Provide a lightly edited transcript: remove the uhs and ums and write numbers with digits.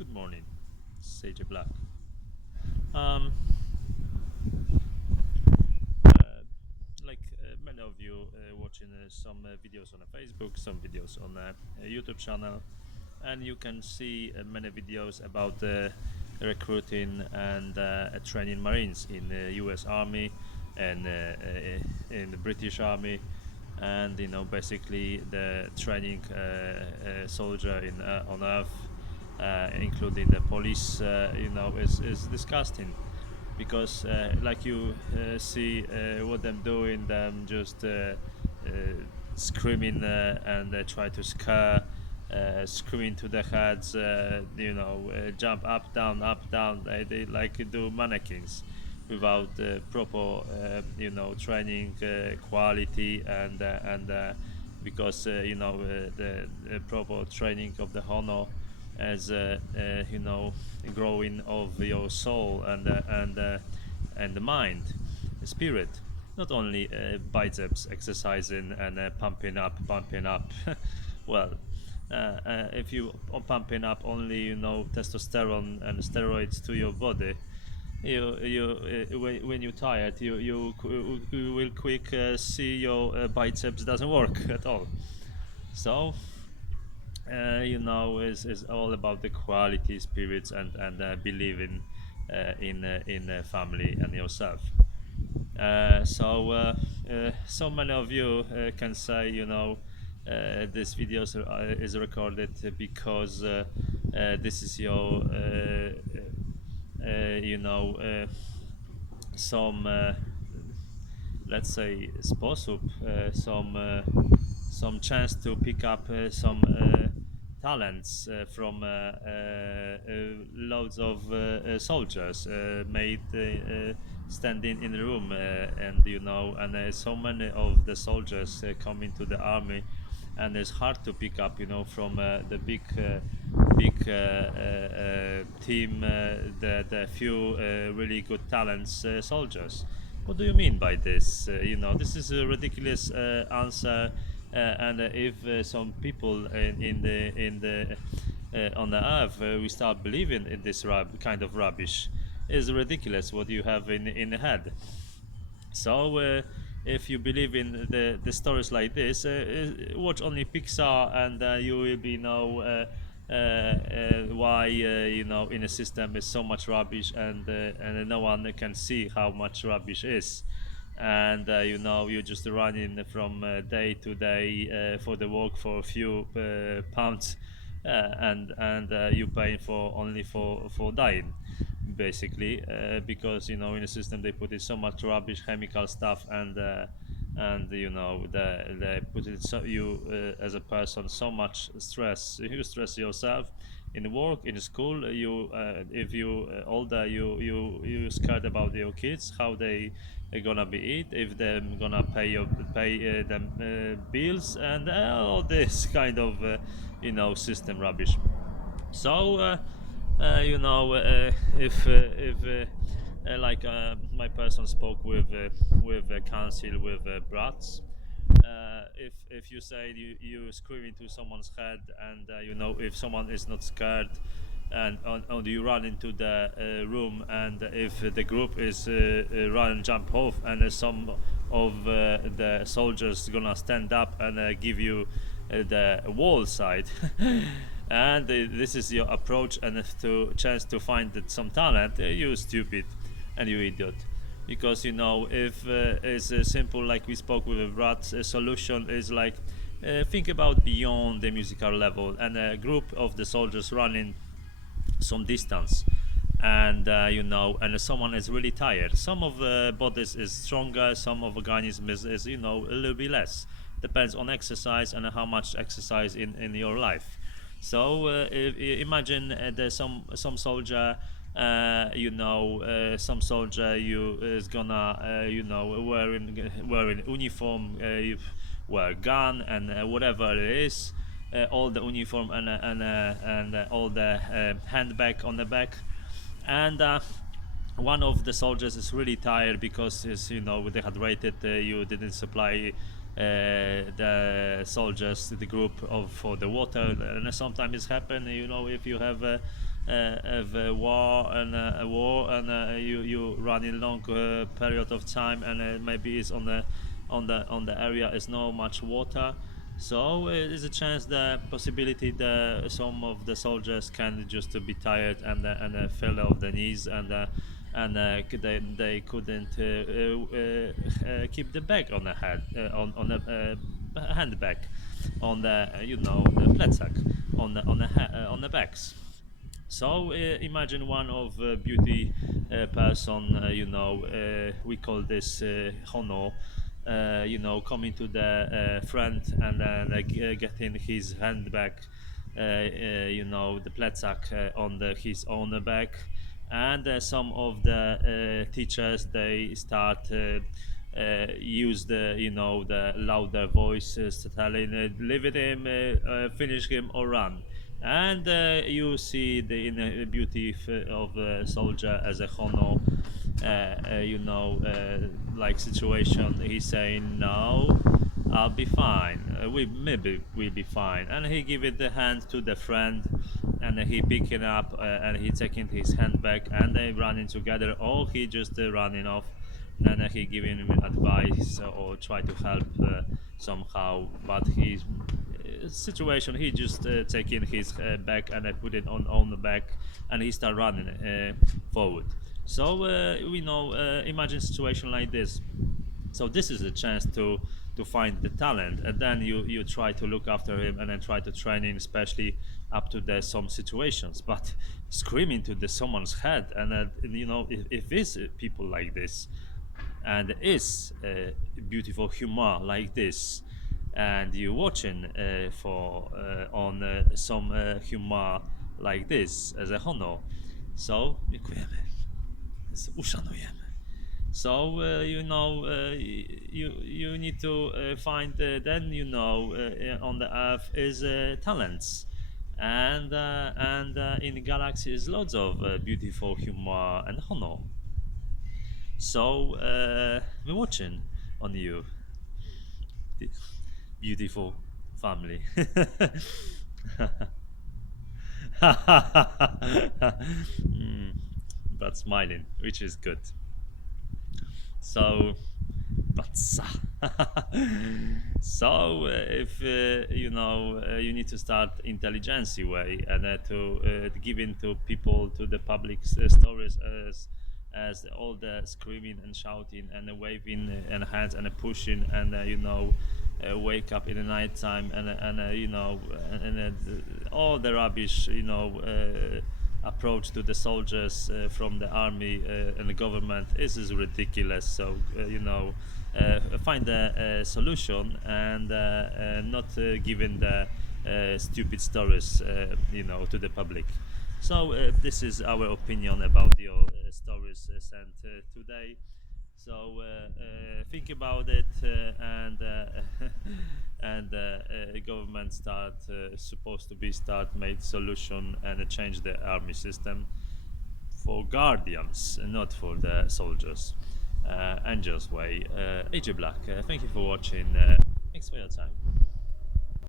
Good morning, Sage Black. Um, uh, Many of you watching some videos on Facebook, some videos on a YouTube channel, and you can see many videos about recruiting and training Marines in the U.S. Army and in the British Army, and basically the training soldier in on Earth, including the police, is disgusting because like you see what them doing, them just screaming and try to scare, screaming to their heads, jump up down, they like do mannequins without proper training quality and because the proper training of the honor as growing of your soul and the mind, the spirit, not only biceps exercising and pumping up. Well, if you are pumping up only testosterone and steroids to your body, when you're tired, you will quick see your biceps doesn't work at all. So is all about the quality spirits and believing in family and yourself. So many of you can say, this video is recorded because this is your some let's say sposób, some chance to pick up some talents from loads of soldiers made standing in the room, and so many of the soldiers come into the army, and it's hard to pick up from the big team, the few really good talents soldiers. What do you mean by this? This is a ridiculous answer, and if some people in the on the earth we start believing in this kind of rubbish, is ridiculous what you have in the head. So if you believe in the stories like this, watch only Pixar, and you will be know why in a system is so much rubbish, and no one can see how much rubbish is. And you're just running from day to day for the work for a few pounds, and you paying for only for dying, basically, because in the system they put in so much rubbish chemical stuff, and they put it so you as a person so much stress. You stress yourself in work, in school. You if you older, you scared about your kids, how they are gonna be eat, if they're gonna pay them bills, and all this kind of system rubbish. So if like my person spoke with council with brats, if you say you scream into someone's head, and if someone is not scared, and on you run into the room, and if the group is run jump off, and some of the soldiers gonna stand up and give you the wall side, and this is your approach, and if to chance to find that some talent, you stupid and you idiot. Because if it's simple, like we spoke with a brat, a solution is like think about beyond the musical level, and a group of the soldiers running some distance, and and someone is really tired. Some of the bodies is stronger, some of organism is a little bit less, depends on exercise and how much exercise in your life. So imagine there's some soldier, some soldier you is gonna wearing uniform, wear gun, and whatever it is, all the uniform, and all the handbag on the back, and one of the soldiers is really tired because is they had rated, you didn't supply the soldiers, the group of for the water, and sometimes it's happen, if you have of a war and a war, and you run in long period of time, and maybe it's on the area is no much water. So there's a chance, the possibility that some of the soldiers can just be tired and fell off the knees, they couldn't keep the bag on the head on a handbag on the the plecak on the backs. So imagine one of beauty person, we call this Hono, coming to the front and getting his handbag, the plecak on his own back, and some of the teachers, they start use the louder voices telling, leave it him, finish him or run. And you see the inner beauty of a soldier as a Hono, like situation. He's saying, no, I'll be fine. We maybe we'll be fine. And he give it the hand to the friend, and he pick it up, and he taking his hand back, and they running together. Or he just running off, and he giving him advice or try to help somehow. But he's situation, he just taking his back and put it on the back, and he start running forward. So we know, imagine situation like this. So this is a chance to find the talent, and then you try to look after him, and then try to train him, especially up to the some situations. But screaming to the someone's head, and if it's people like this, and is beautiful humor like this, and you watching for on some humor like this as a honor, so dziękujemy, uszanujemy. So you need to find, then on the earth is talents, and in the galaxy is lots of beautiful humor and honor. So we're watching on you, the beautiful family. Mm, but smiling, which is good. So, but so if you need to start intelligence way, and to giving to people, to the public stories, as all the screaming and shouting and waving and hands and pushing, and wake up in the night time, and all the rubbish, approach to the soldiers from the army and the government is ridiculous. So find a solution, and not giving the stupid stories to the public. So this is our opinion about your stories sent today. So think about it, and government start supposed to be start made solution, and change the army system for guardians, not for the soldiers. Angels way. AJ Black. Thank you for watching. Thanks for your time.